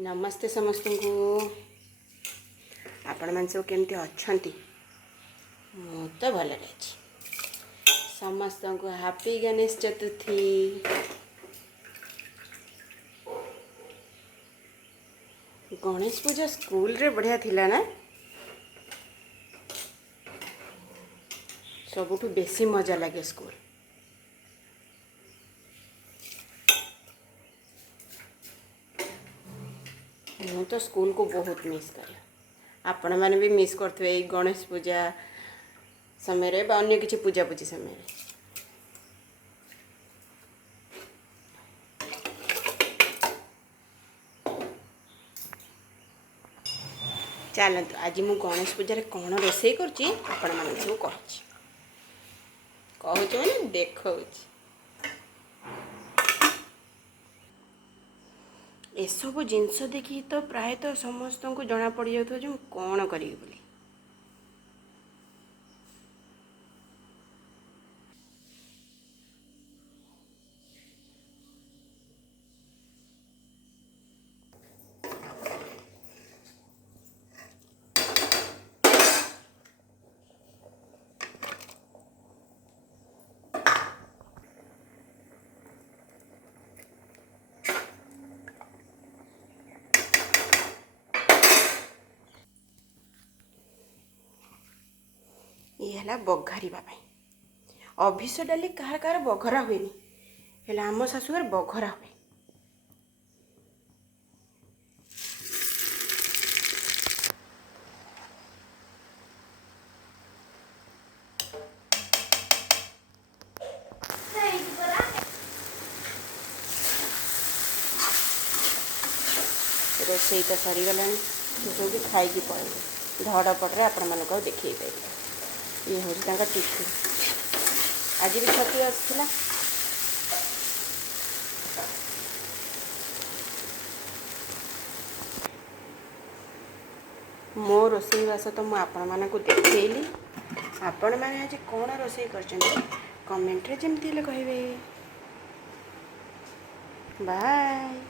नमस्ते समस्त को आपण मान सब केमती अच्छी मु तो भल समस्त को हैप्पी गणेश चतुर्थी। गणेश पूजा स्कूल रे बढ़िया थिला ना, सबुठु बेसी मजा लगे स्कूल। मु तो स्कूल को बहुत मिस करे, आपण मैंने भी मिस करते गणेश पूजा समय रे बा अन्य किसी पूजा पूजी समय रे। चलतु आज मु गणेश पूजा कौन रोषे करुँची आपण मान सब कहूँ देखा एसबू जिनस देखी तो प्रायतः समस्त को जना पड़ जाऊ कौन करी बोली। ये है बघारिबा अभिष डाली कह कह बघरा हुए है आम शाशुघर बघरा हुए। रोषई तो सरीगला सब खाई पड़े धड़पटे आपण मानक देखी पारे। ये हूँ टिफिन आज भी छतु आसला। मो रोषेईवास तो मुझे आपण मानक देखली। आपण मैंने आज कौन रोषे कर कमेंट रे जमती कहे बाय।